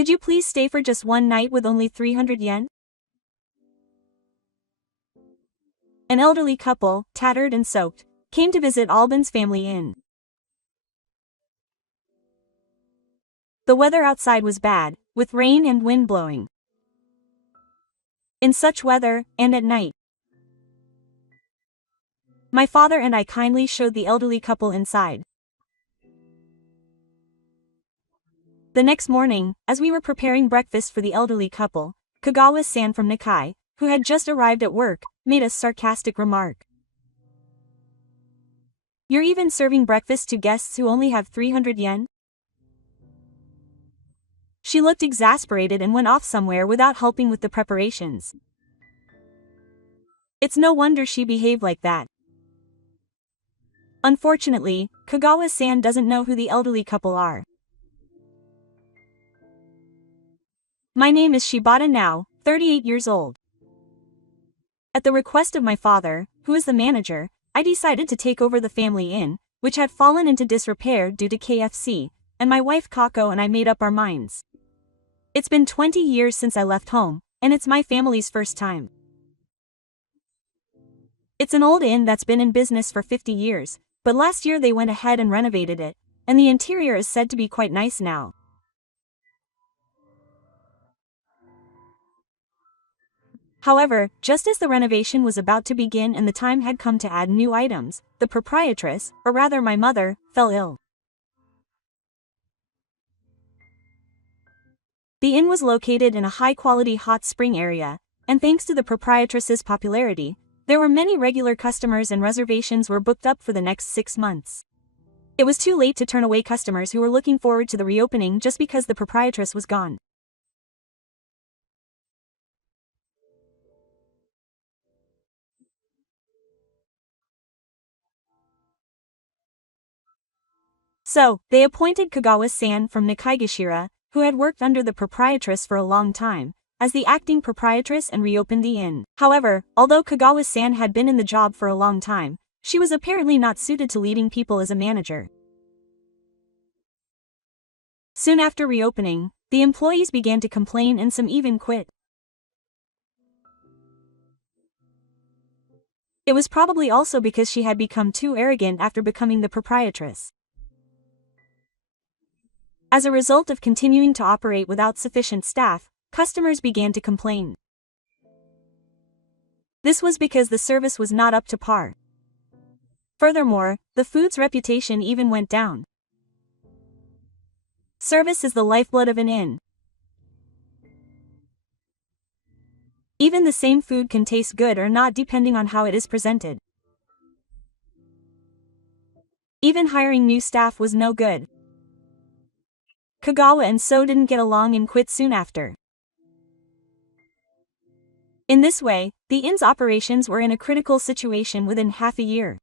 Could you please stay for just one night with only 300 yen? An elderly couple, tattered and soaked, came to visit Albin's family inn. The weather outside was bad, with rain and wind blowing. In such weather, and at night, my father and I kindly showed the elderly couple inside. The next morning, as we were preparing breakfast for the elderly couple, Kagawa-san from Nikkei, who had just arrived at work, made a sarcastic remark. "You're even serving breakfast to guests who only have 300 yen? She looked exasperated and went off somewhere without helping with the preparations. It's no wonder she behaved like that. Unfortunately, Kagawa-san doesn't know who the elderly couple are. My name is Shibata now, 38 years old. At the request of my father, who is the manager, I decided to take over the family inn, which had fallen into disrepair due to KFC, and my wife Kako and I made up our minds. It's been 20 years since I left home, and it's my family's first time. It's an old inn that's been in business for 50 years, but last year they went ahead and renovated it, and the interior is said to be quite nice now. However, just as the renovation was about to begin and the time had come to add new items, the proprietress, or rather my mother, fell ill. The inn was located in a high-quality hot spring area, and thanks to the proprietress's popularity, there were many regular customers and reservations were booked up for the next 6 months. It was too late to turn away customers who were looking forward to the reopening just because the proprietress was gone. So, they appointed Kagawa-san from Nikaigashira, who had worked under the proprietress for a long time, as the acting proprietress and reopened the inn. However, although Kagawa-san had been in the job for a long time, she was apparently not suited to leading people as a manager. Soon after reopening, the employees began to complain and some even quit. It was probably also because she had become too arrogant after becoming the proprietress. As a result of continuing to operate without sufficient staff, customers began to complain. This was because the service was not up to par. Furthermore, the food's reputation even went down. Service is the lifeblood of an inn. Even the same food can taste good or not depending on how it is presented. Even hiring new staff was no good. Kagawa and So didn't get along and quit soon after. In this way, the inn's operations were in a critical situation within half a year.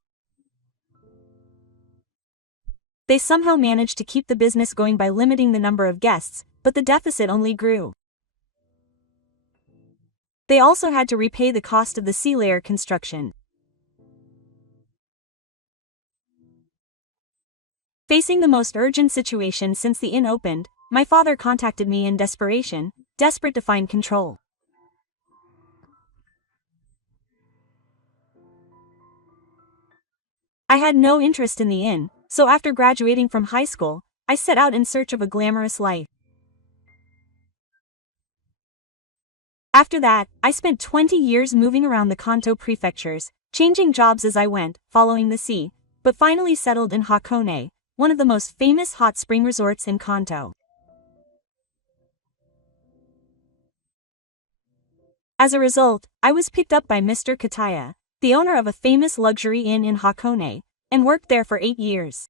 They somehow managed to keep the business going by limiting the number of guests, but the deficit only grew. They also had to repay the cost of the sea layer construction. Facing the most urgent situation since the inn opened, my father contacted me in desperation, desperate to find control. I had no interest in the inn, so after graduating from high school, I set out in search of a glamorous life. After that, I spent 20 years moving around the Kanto prefectures, changing jobs as I went, following the sea, but finally settled in Hakone, one of the most famous hot spring resorts in Kanto. As a result, I was picked up by Mr. Kataya, the owner of a famous luxury inn in Hakone, and worked there for 8 years.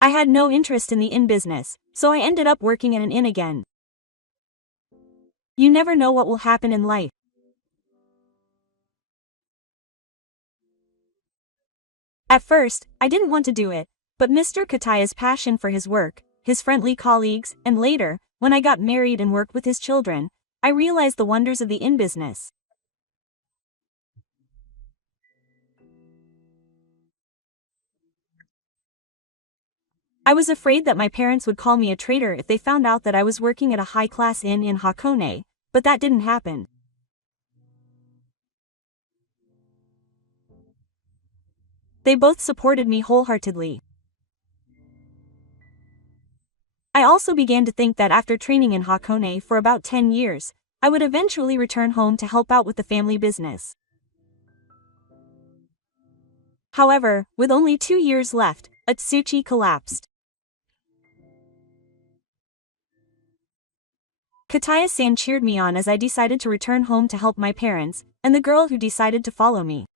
I had no interest in the inn business, so I ended up working at an inn again. You never know what will happen in life. At first, I didn't want to do it, but Mr. Kataya's passion for his work, his friendly colleagues, and later, when I got married and worked with his children, I realized the wonders of the inn business. I was afraid that my parents would call me a traitor if they found out that I was working at a high-class inn in Hakone, but that didn't happen. They both supported me wholeheartedly. I also began to think that after training in Hakone for about 10 years, I would eventually return home to help out with the family business. However, with only 2 years left, Atsuchi collapsed. Kataya-san cheered me on as I decided to return home to help my parents, and the girl who decided to follow me.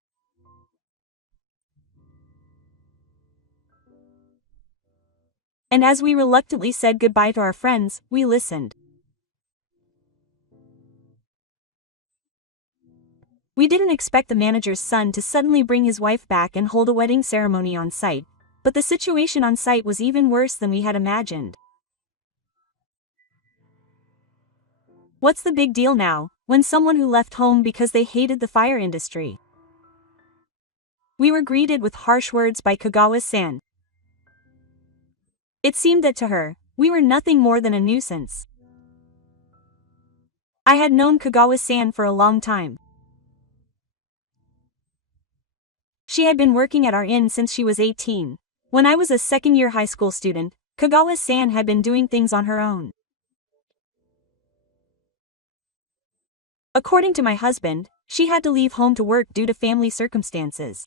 And as we reluctantly said goodbye to our friends, we listened. We didn't expect the manager's son to suddenly bring his wife back and hold a wedding ceremony on site, but the situation on site was even worse than we had imagined. What's the big deal now, when someone who left home because they hated the fire industry? We were greeted with harsh words by Kagawa-san. It seemed that to her, we were nothing more than a nuisance. I had known Kagawa-san for a long time. She had been working at our inn since she was 18. When I was a second-year high school student, Kagawa-san had been doing things on her own. According to my husband, she had to leave home to work due to family circumstances.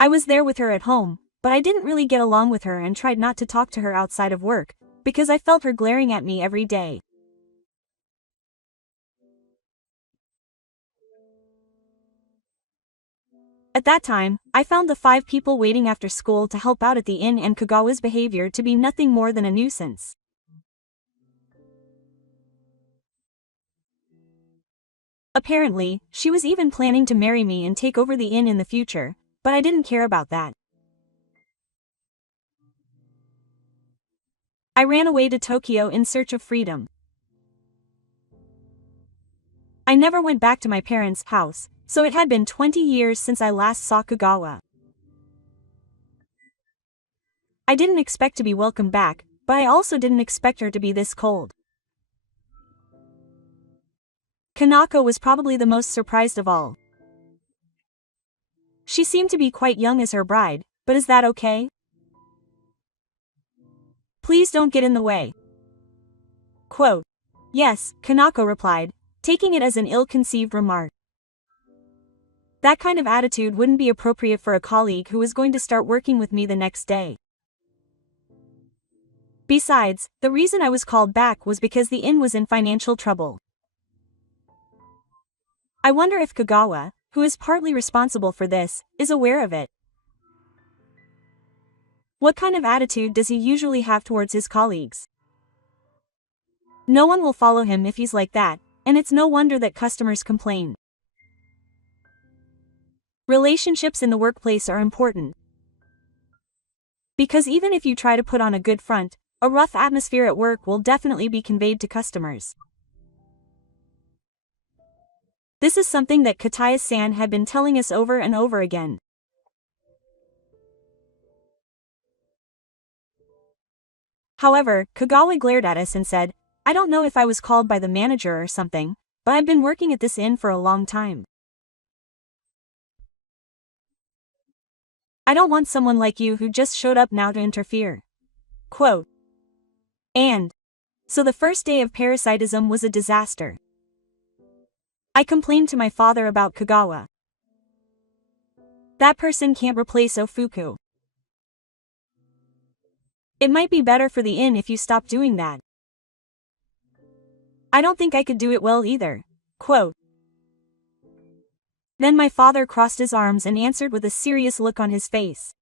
I was there with her at home, but I didn't really get along with her and tried not to talk to her outside of work, because I felt her glaring at me every day. At that time, I found the 5 people waiting after school to help out at the inn and Kagawa's behavior to be nothing more than a nuisance. Apparently, she was even planning to marry me and take over the inn in the future, but I didn't care about that. I ran away to Tokyo in search of freedom. I never went back to my parents' house, so it had been 20 years since I last saw Kagawa. I didn't expect to be welcomed back, but I also didn't expect her to be this cold. Kanako was probably the most surprised of all. She seemed to be quite young as her bride, but is that okay? Please don't get in the way. Quote. Yes, Kanako replied, taking it as an ill-conceived remark. That kind of attitude wouldn't be appropriate for a colleague who was going to start working with me the next day. Besides, the reason I was called back was because the inn was in financial trouble. I wonder if Kagawa, who is partly responsible for this, is aware of it. What kind of attitude does he usually have towards his colleagues? No one will follow him if he's like that, and it's no wonder that customers complain. Relationships in the workplace are important. Because even if you try to put on a good front, a rough atmosphere at work will definitely be conveyed to customers. This is something that Kataya-san had been telling us over and over again. However, Kagawa glared at us and said, I don't know if I was called by the manager or something, but I've been working at this inn for a long time. I don't want someone like you who just showed up now to interfere. Quote. And so the first day of parasitism was a disaster. I complained to my father about Kagawa. That person can't replace Ofuku. It might be better for the inn if you stop doing that. I don't think I could do it well either. Quote. Then my father crossed his arms and answered with a serious look on his face.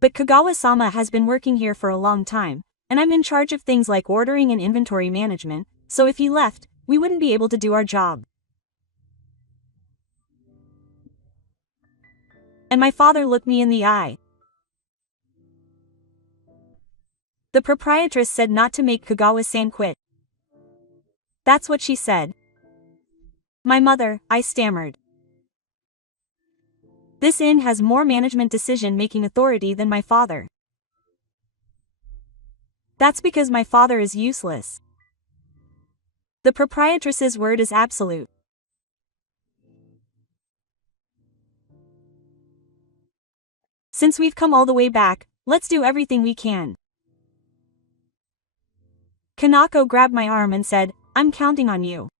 But Kagawa-sama has been working here for a long time, and I'm in charge of things like ordering and inventory management, so if he left, we wouldn't be able to do our job. And my father looked me in the eye. The proprietress said not to make Kagawa-san quit. That's what she said. My mother, I stammered. This inn has more management decision-making authority than my father. That's because my father is useless. The proprietress's word is absolute. Since we've come all the way back, let's do everything we can. Kanako grabbed my arm and said, I'm counting on you.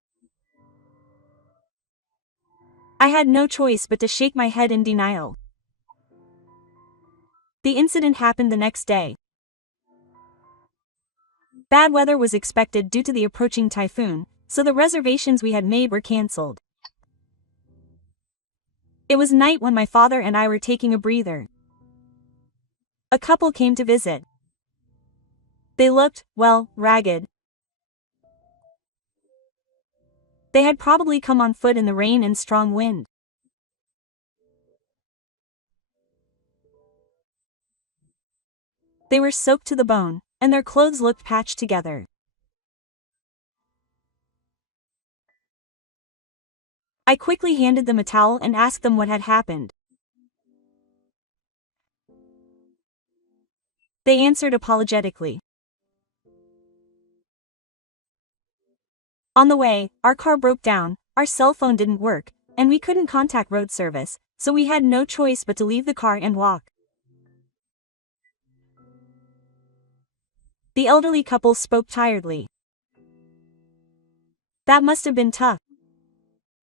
I had no choice but to shake my head in denial. The incident happened the next day. Bad weather was expected due to the approaching typhoon, so the reservations we had made were cancelled. It was night when my father and I were taking a breather. A couple came to visit. They looked, well, ragged. They had probably come on foot in the rain and strong wind. They were soaked to the bone, and their clothes looked patched together. I quickly handed them a towel and asked them what had happened. They answered apologetically. On the way, our car broke down, our cell phone didn't work, and we couldn't contact road service, so we had no choice but to leave the car and walk. The elderly couple spoke tiredly. That must have been tough.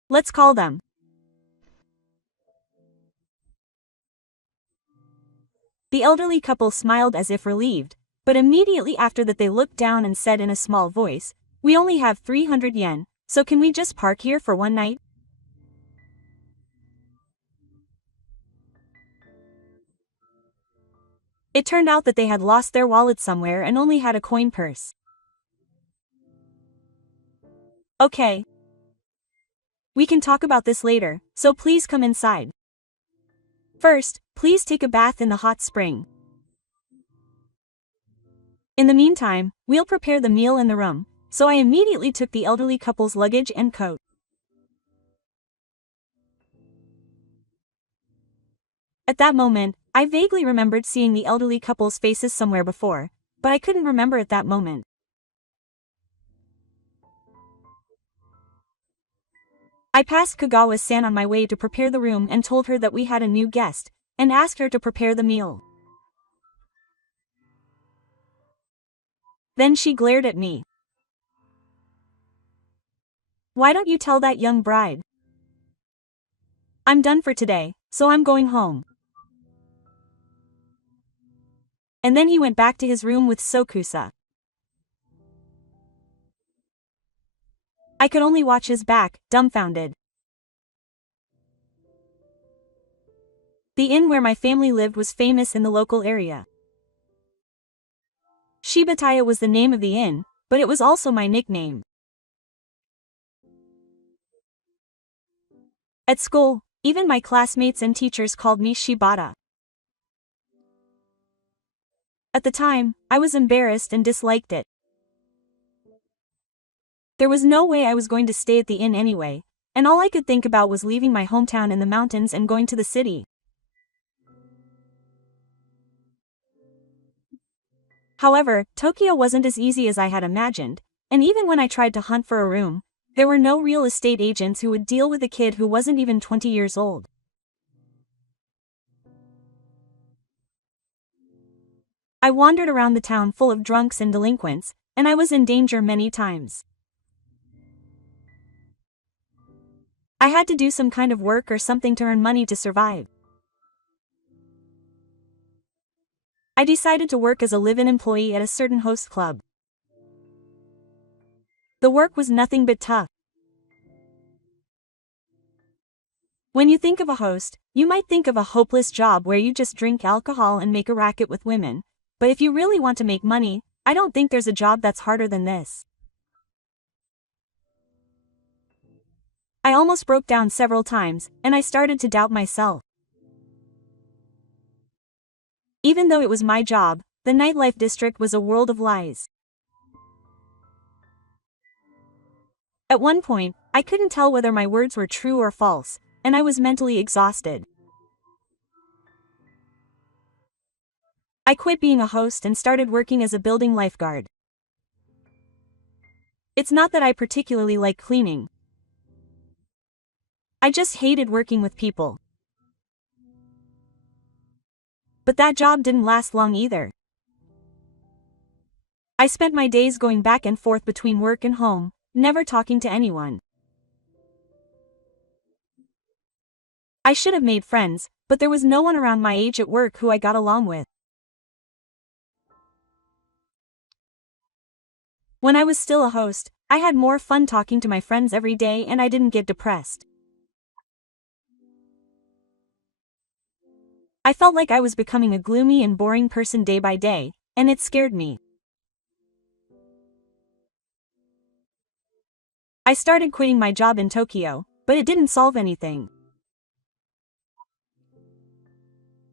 Let's call them. The elderly couple smiled as if relieved, but immediately after that they looked down and said in a small voice, We only have 300 yen, so can we just park here for one night? It turned out that they had lost their wallet somewhere and only had a coin purse. Okay. We can talk about this later, so please come inside. First, please take a bath in the hot spring. In the meantime, we'll prepare the meal in the room, so I immediately took the elderly couple's luggage and coat. At that moment, I vaguely remembered seeing the elderly couple's faces somewhere before, but I couldn't remember at that moment. I passed Kagawa-san on my way to prepare the room and told her that we had a new guest, and asked her to prepare the meal. Then she glared at me. Why don't you tell that young bride? I'm done for today, so I'm going home. And then he went back to his room with Sokusa. I could only watch his back, dumbfounded. The inn where my family lived was famous in the local area. Shibataya was the name of the inn, but it was also my nickname. At school, even my classmates and teachers called me Shibata. At the time, I was embarrassed and disliked it. There was no way I was going to stay at the inn anyway, and all I could think about was leaving my hometown in the mountains and going to the city. However, Tokyo wasn't as easy as I had imagined, and even when I tried to hunt for a room, there were no real estate agents who would deal with a kid who wasn't even 20 years old. I wandered around the town full of drunks and delinquents, and I was in danger many times. I had to do some kind of work or something to earn money to survive. I decided to work as a live-in employee at a certain host club. The work was nothing but tough. When you think of a host, you might think of a hopeless job where you just drink alcohol and make a racket with women, but if you really want to make money, I don't think there's a job that's harder than this. I almost broke down several times, and I started to doubt myself. Even though it was my job, the nightlife district was a world of lies. At one point, I couldn't tell whether my words were true or false, and I was mentally exhausted. I quit being a host and started working as a building lifeguard. It's not that I particularly like cleaning. I just hated working with people. But that job didn't last long either. I spent my days going back and forth between work and home, never talking to anyone. I should have made friends, but there was no one around my age at work who I got along with. When I was still a host, I had more fun talking to my friends every day and I didn't get depressed. I felt like I was becoming a gloomy and boring person day by day, and it scared me. I started quitting my job in Tokyo, but it didn't solve anything.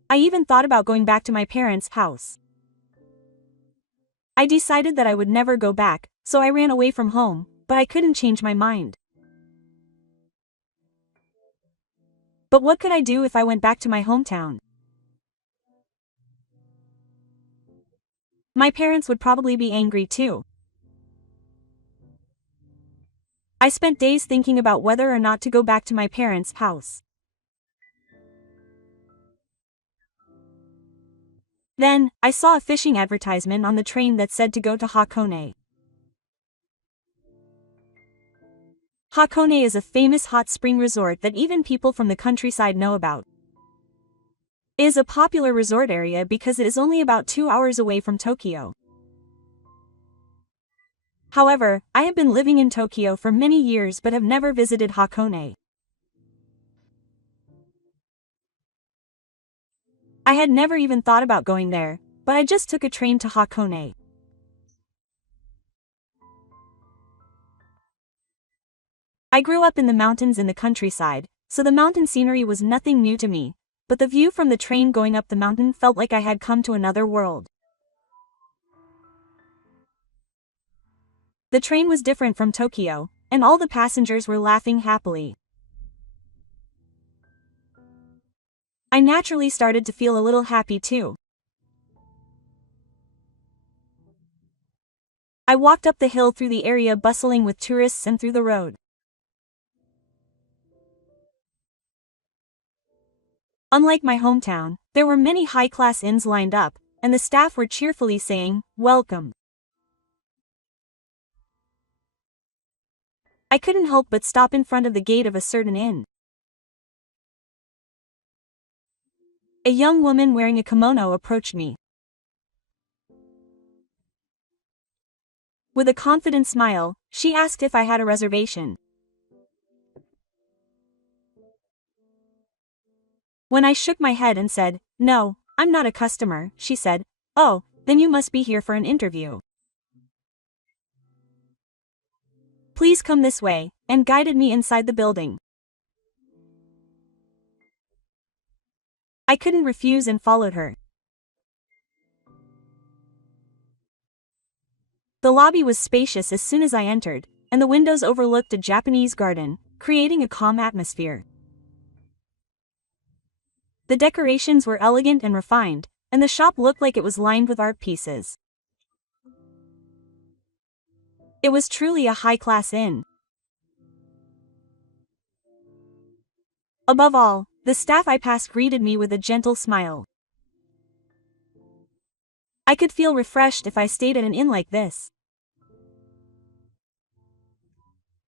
I even thought about going back to my parents' house. I decided that I would never go back, so I ran away from home, but I couldn't change my mind. But what could I do if I went back to my hometown? My parents would probably be angry too. I spent days thinking about whether or not to go back to my parents' house. Then, I saw a fishing advertisement on the train that said to go to Hakone. Hakone is a famous hot spring resort that even people from the countryside know about. It is a popular resort area because it is only about 2 hours away from Tokyo. However, I have been living in Tokyo for many years but have never visited Hakone. I had never even thought about going there, but I just took a train to Hakone. I grew up in the mountains in the countryside, so the mountain scenery was nothing new to me, but the view from the train going up the mountain felt like I had come to another world. The train was different from Tokyo, and all the passengers were laughing happily. I naturally started to feel a little happy too. I walked up the hill through the area bustling with tourists and through the road. Unlike my hometown, there were many high-class inns lined up, and the staff were cheerfully saying, "Welcome." I couldn't help but stop in front of the gate of a certain inn. A young woman wearing a kimono approached me. With a confident smile, she asked if I had a reservation. When I shook my head and said, "No, I'm not a customer," she said, "Oh, then you must be here for an interview. Please come this way," and guided me inside the building. I couldn't refuse and followed her. The lobby was spacious as soon as I entered, and the windows overlooked a Japanese garden, creating a calm atmosphere. The decorations were elegant and refined, and the shop looked like it was lined with art pieces. It was truly a high-class inn. Above all, the staff I passed greeted me with a gentle smile. I could feel refreshed if I stayed at an inn like this.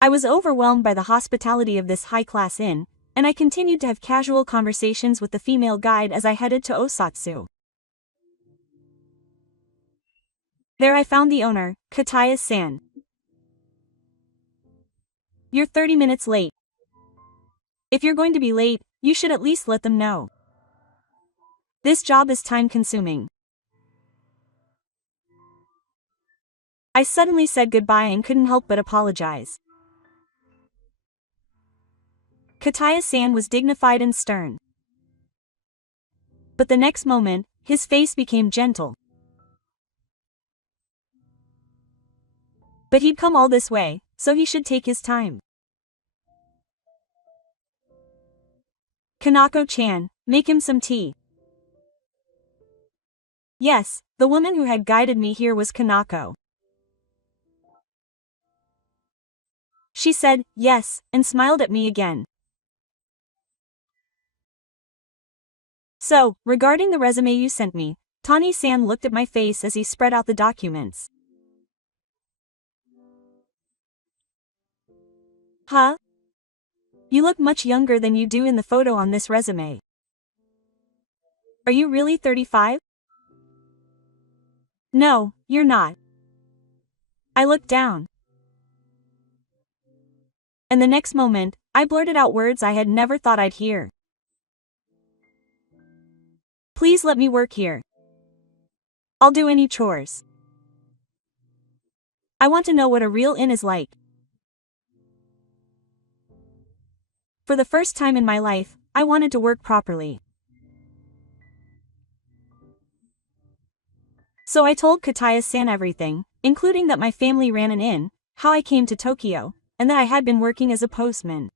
I was overwhelmed by the hospitality of this high-class inn, and I continued to have casual conversations with the female guide as I headed to Osatsu. There I found the owner, Kataya-san. "You're 30 minutes late. If you're going to be late, you should at least let them know. This job is time-consuming." I suddenly said goodbye and couldn't help but apologize. Kataya-san was dignified and stern. But the next moment, his face became gentle. But he'd come all this way, so he should take his time. Kanako-chan, make him some tea. Yes, the woman who had guided me here was Kanako. She said, yes, and smiled at me again. So, regarding the resume you sent me, Tani-san looked at my face as he spread out the documents. Huh? You look much younger than you do in the photo on this resume. Are you really 35? No, you're not. I looked down. And the next moment, I blurted out words I had never thought I'd hear. Please let me work here. I'll do any chores. I want to know what a real inn is like. For the first time in my life, I wanted to work properly. So I told Kataya-san everything, including that my family ran an inn, how I came to Tokyo, and that I had been working as a postman.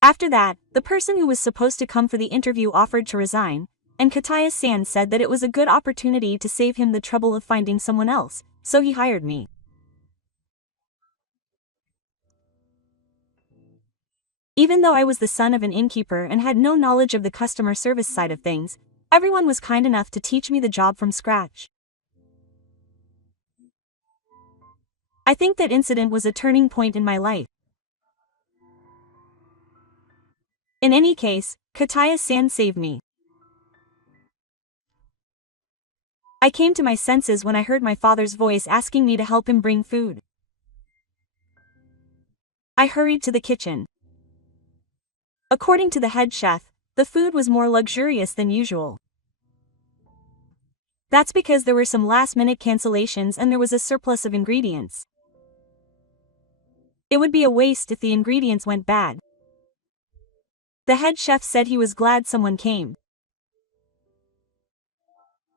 After that, the person who was supposed to come for the interview offered to resign, and Kataya-san said that it was a good opportunity to save him the trouble of finding someone else, so he hired me. Even though I was the son of an innkeeper and had no knowledge of the customer service side of things, everyone was kind enough to teach me the job from scratch. I think that incident was a turning point in my life. In any case, Kataya-san saved me. I came to my senses when I heard my father's voice asking me to help him bring food. I hurried to the kitchen. According to the head chef, the food was more luxurious than usual. That's because there were some last-minute cancellations and there was a surplus of ingredients. It would be a waste if the ingredients went bad. The head chef said he was glad someone came.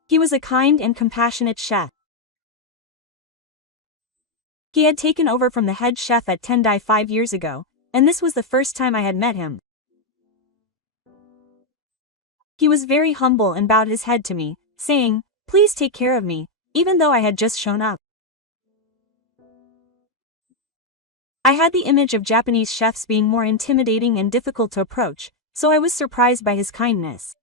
He was a kind and compassionate chef. He had taken over from the head chef at Tendai 5 years ago, and this was the first time I had met him. He was very humble and bowed his head to me, saying, "Please take care of me," even though I had just shown up. I had the image of Japanese chefs being more intimidating and difficult to approach, so I was surprised by his kindness.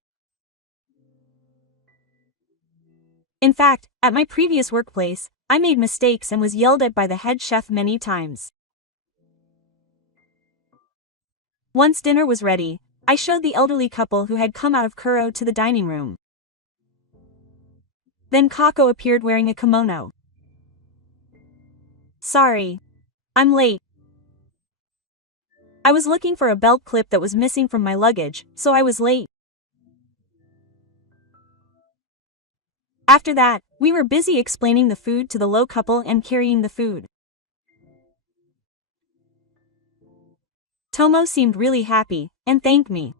In fact, at my previous workplace, I made mistakes and was yelled at by the head chef many times. Once dinner was ready, I showed the elderly couple who had come out of Kuro to the dining room. Then Kako appeared wearing a kimono. "Sorry. I'm late. I was looking for a belt clip that was missing from my luggage, so I was late." After that, we were busy explaining the food to the low couple and carrying the food. Tomo seemed really happy, and thanked me.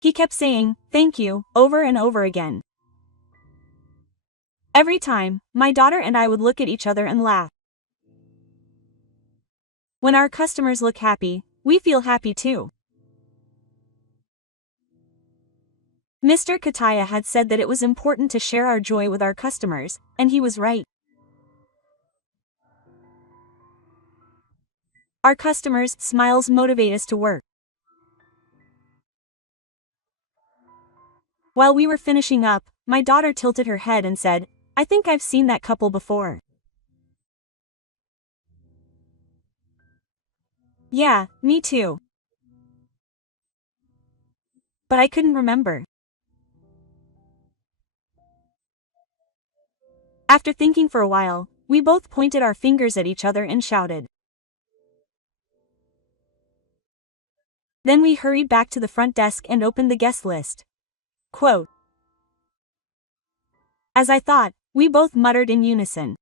He kept saying, "Thank you," over and over again. Every time, my daughter and I would look at each other and laugh. When our customers look happy, we feel happy too. Mr. Kataya had said that it was important to share our joy with our customers, and he was right. Our customers' smiles motivate us to work. While we were finishing up, my daughter tilted her head and said, "I think I've seen that couple before." Yeah, me too. But I couldn't remember. After thinking for a while, we both pointed our fingers at each other and shouted. Then we hurried back to the front desk and opened the guest list. Quote. As I thought, we both muttered in unison.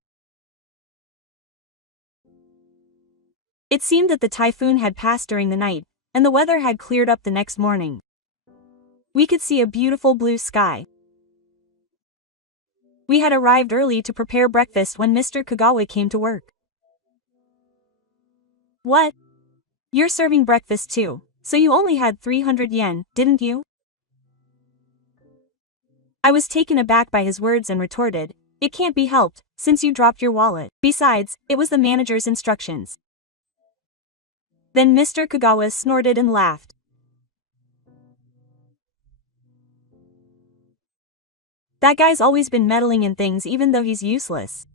It seemed that the typhoon had passed during the night, and the weather had cleared up the next morning. We could see a beautiful blue sky. We had arrived early to prepare breakfast when Mr. Kagawa came to work. What? You're serving breakfast too, so you only had 300 yen, didn't you? I was taken aback by his words and retorted, it can't be helped, since you dropped your wallet. Besides, it was the manager's instructions. Then Mr. Kagawa snorted and laughed. That guy's always been meddling in things even though he's useless.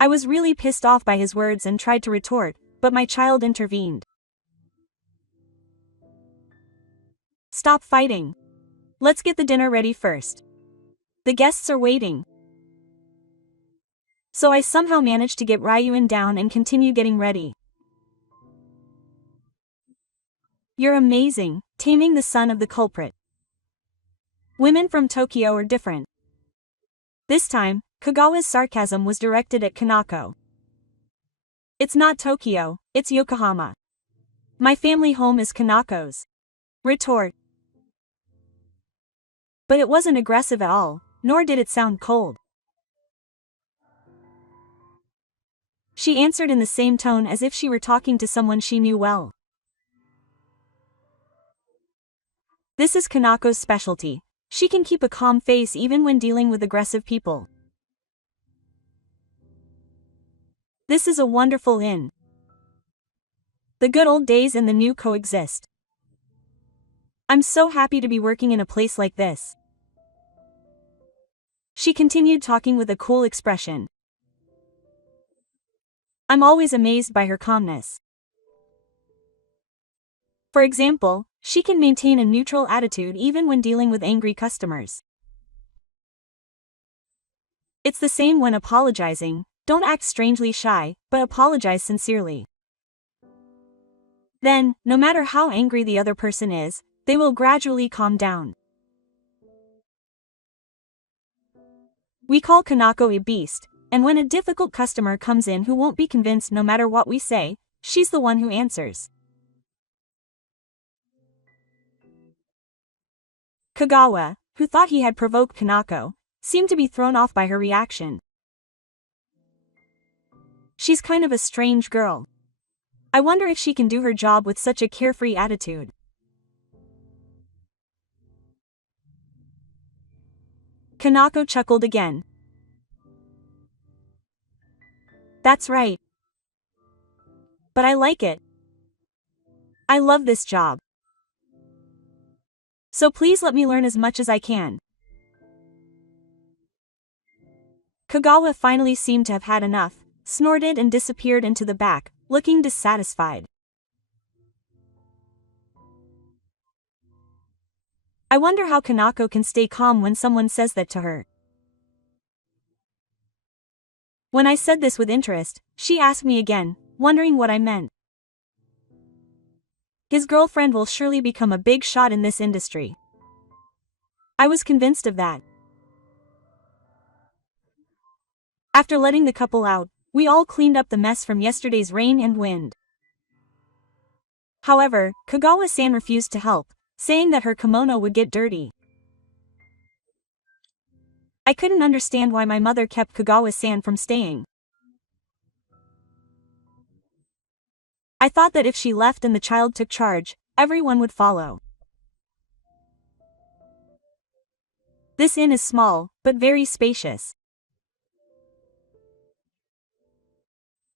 I was really pissed off by his words and tried to retort, but my child intervened. Stop fighting. Let's get the dinner ready first. The guests are waiting. So I somehow managed to get Ryuin down and continue getting ready. You're amazing, taming the son of the culprit. Women from Tokyo are different. This time, Kagawa's sarcasm was directed at Kanako. It's not Tokyo, it's Yokohama. My family home is Kanako's. Retort. But it wasn't aggressive at all, nor did it sound cold. She answered in the same tone as if she were talking to someone she knew well. This is Kanako's specialty. She can keep a calm face even when dealing with aggressive people. This is a wonderful inn. The good old days and the new coexist. I'm so happy to be working in a place like this. She continued talking with a cool expression. I'm always amazed by her calmness. For example, she can maintain a neutral attitude even when dealing with angry customers. It's the same when apologizing. Don't act strangely shy, but apologize sincerely. Then, no matter how angry the other person is, they will gradually calm down. We call Kanako a beast, and when a difficult customer comes in who won't be convinced no matter what we say, she's the one who answers. Kagawa, who thought he had provoked Kanako, seemed to be thrown off by her reaction. She's kind of a strange girl. I wonder if she can do her job with such a carefree attitude. Kanako chuckled again. That's right. But I like it. I love this job. So please let me learn as much as I can. Kagawa finally seemed to have had enough, snorted and disappeared into the back, looking dissatisfied. I wonder how Kanako can stay calm when someone says that to her. When I said this with interest, she asked me again, wondering what I meant. His girlfriend will surely become a big shot in this industry. I was convinced of that. After letting the couple out, we all cleaned up the mess from yesterday's rain and wind. However, Kagawa-san refused to help, saying that her kimono would get dirty. I couldn't understand why my mother kept Kagawa-san from staying. I thought that if she left and the child took charge, everyone would follow. This inn is small, but very spacious.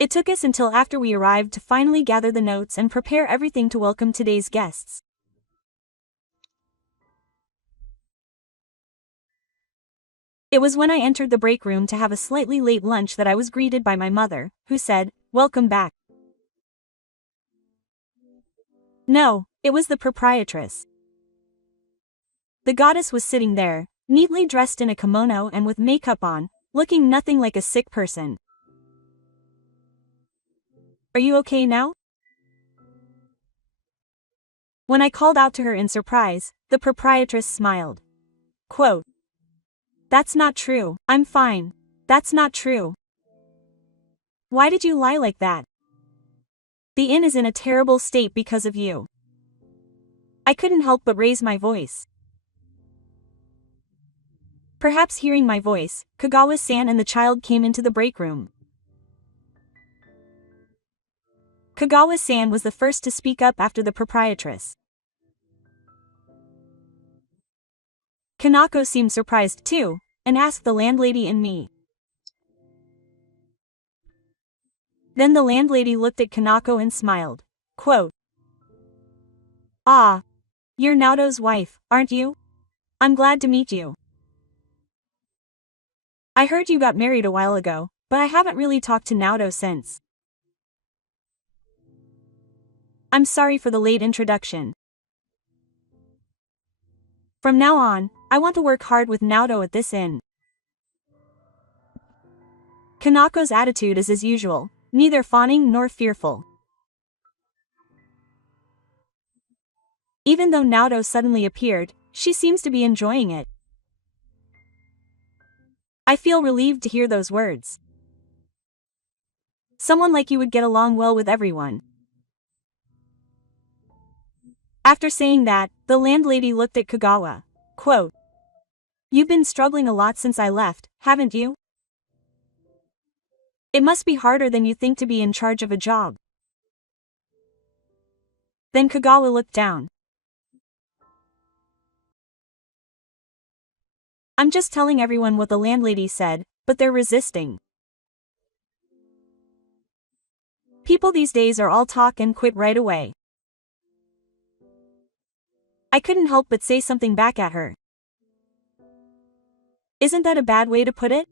It took us until after we arrived to finally gather the notes and prepare everything to welcome today's guests. It was when I entered the break room to have a slightly late lunch that I was greeted by my mother, who said, "Welcome back." No, it was the proprietress. The goddess was sitting there, neatly dressed in a kimono and with makeup on, looking nothing like a sick person. "Are you okay now?" When I called out to her in surprise, the proprietress smiled. Quote, "That's not true, I'm fine. That's not true. Why did you lie like that? The inn is in a terrible state because of you." I couldn't help but raise my voice. Perhaps hearing my voice, Kagawa-san and the child came into the break room. Kagawa-san was the first to speak up after the proprietress. Kanako seemed surprised too, and asked the landlady and me. Then the landlady looked at Kanako and smiled. Quote, "Ah, you're Naoto's wife, aren't you? I'm glad to meet you. I heard you got married a while ago, but I haven't really talked to Naoto since. I'm sorry for the late introduction. From now on, I want to work hard with Naoto at this inn." Kanako's attitude is as usual, neither fawning nor fearful. Even though Naoto suddenly appeared, she seems to be enjoying it. I feel relieved to hear those words. Someone like you would get along well with everyone. After saying that, the landlady looked at Kagawa. Quote, "You've been struggling a lot since I left, haven't you? It must be harder than you think to be in charge of a job." Then Kagawa looked down. I'm just telling everyone what the landlady said, but they're resisting. People these days are all talk and quit right away. I couldn't help but say something back at her. Isn't that a bad way to put it?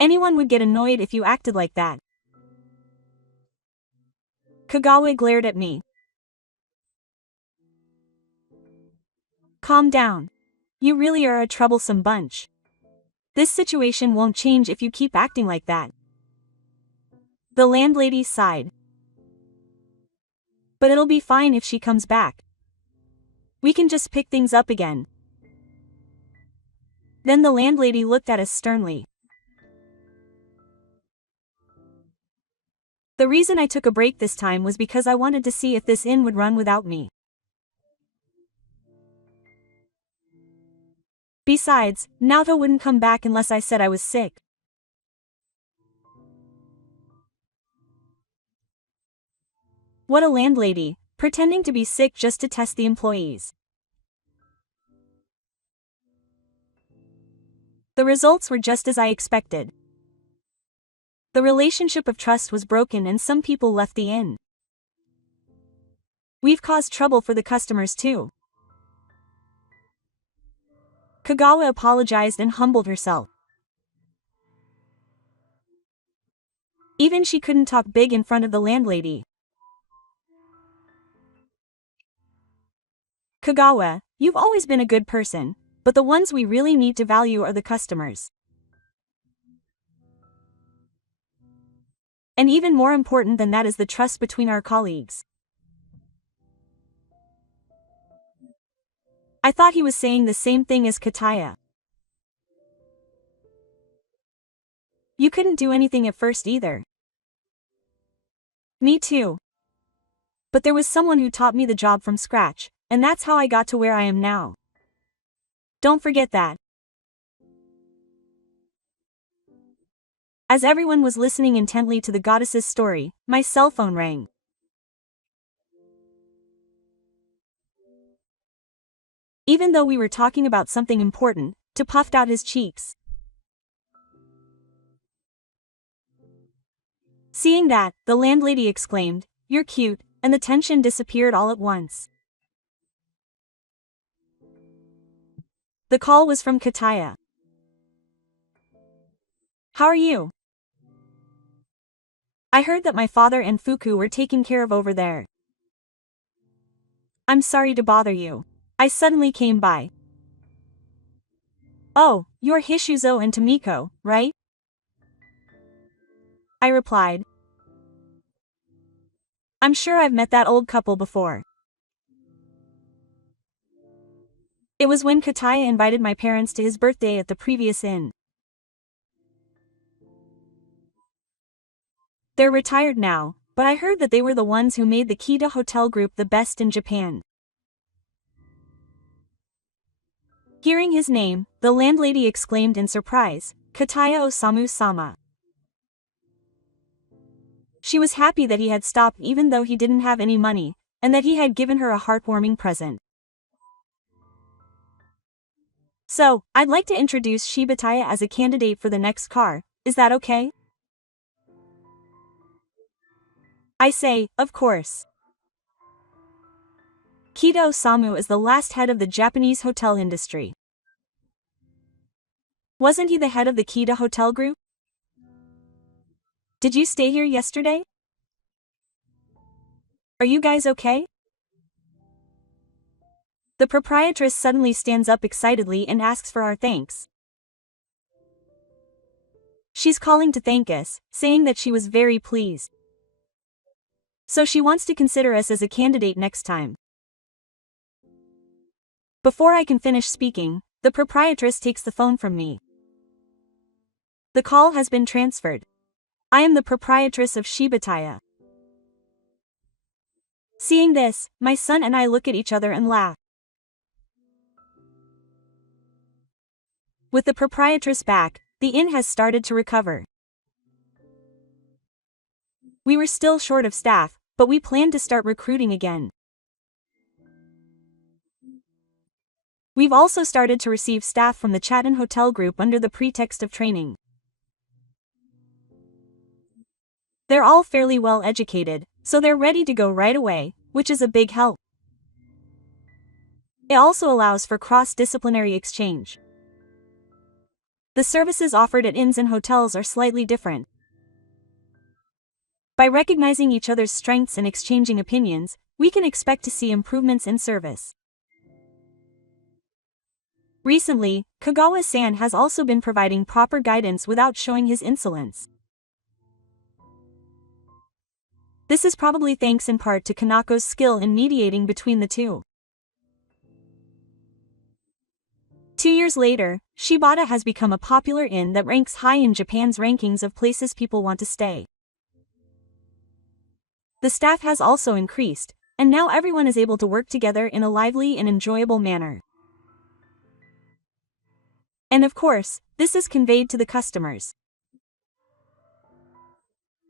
Anyone would get annoyed if you acted like that. Kagawa glared at me. Calm down. You really are a troublesome bunch. This situation won't change if you keep acting like that. The landlady sighed. But it'll be fine if she comes back. We can just pick things up again. Then the landlady looked at us sternly. The reason I took a break this time was because I wanted to see if this inn would run without me. Besides, Naoto wouldn't come back unless I said I was sick. What a landlady, pretending to be sick just to test the employees. The results were just as I expected. The relationship of trust was broken and some people left the inn. We've caused trouble for the customers too. Kagawa apologized and humbled herself. Even she couldn't talk big in front of the landlady. Kagawa, you've always been a good person, but the ones we really need to value are the customers. And even more important than that is the trust between our colleagues. I thought he was saying the same thing as Kataya. You couldn't do anything at first either. Me too. But there was someone who taught me the job from scratch, and that's how I got to where I am now. Don't forget that. As everyone was listening intently to the goddess's story, my cell phone rang. Even though we were talking about something important, To puffed out his cheeks. Seeing that, the landlady exclaimed, "You're cute," and the tension disappeared all at once. The call was from Kataya. "How are you? I heard that my father and Fuku were taken care of over there. I'm sorry to bother you. I suddenly came by." "Oh, you're Hishuzo and Tomiko, right?" I replied. "I'm sure I've met that old couple before." It was when Kataya invited my parents to his birthday at the previous inn. They're retired now, but I heard that they were the ones who made the Kita Hotel Group the best in Japan. Hearing his name, the landlady exclaimed in surprise, "Kataya Osamu-sama." She was happy that he had stopped even though he didn't have any money, and that he had given her a heartwarming present. "So, I'd like to introduce Shibataya as a candidate for the next car, is that okay?" I say, "Of course." Kita Osamu is the last head of the Japanese hotel industry. Wasn't he the head of the Kita Hotel Group? Did you stay here yesterday? Are you guys okay? The proprietress suddenly stands up excitedly and asks for our thanks. She's calling to thank us, saying that she was very pleased. So she wants to consider us as a candidate next time. Before I can finish speaking, the proprietress takes the phone from me. The call has been transferred. I am the proprietress of Shibataya. Seeing this, my son and I look at each other and laugh. With the proprietress back, the inn has started to recover. We were still short of staff, but we planned to start recruiting again. We've also started to receive staff from the Chatten Hotel Group under the pretext of training. They're all fairly well educated, so they're ready to go right away, which is a big help. It also allows for cross-disciplinary exchange. The services offered at inns and hotels are slightly different. By recognizing each other's strengths and exchanging opinions, we can expect to see improvements in service. Recently, Kagawa-san has also been providing proper guidance without showing his insolence. This is probably thanks in part to Kanako's skill in mediating between the two. 2 years later, Shibata has become a popular inn that ranks high in Japan's rankings of places people want to stay. The staff has also increased, and now everyone is able to work together in a lively and enjoyable manner. And of course, this is conveyed to the customers.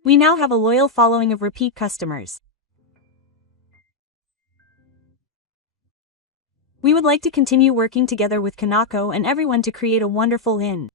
We now have a loyal following of repeat customers. We would like to continue working together with Kanako and everyone to create a wonderful inn.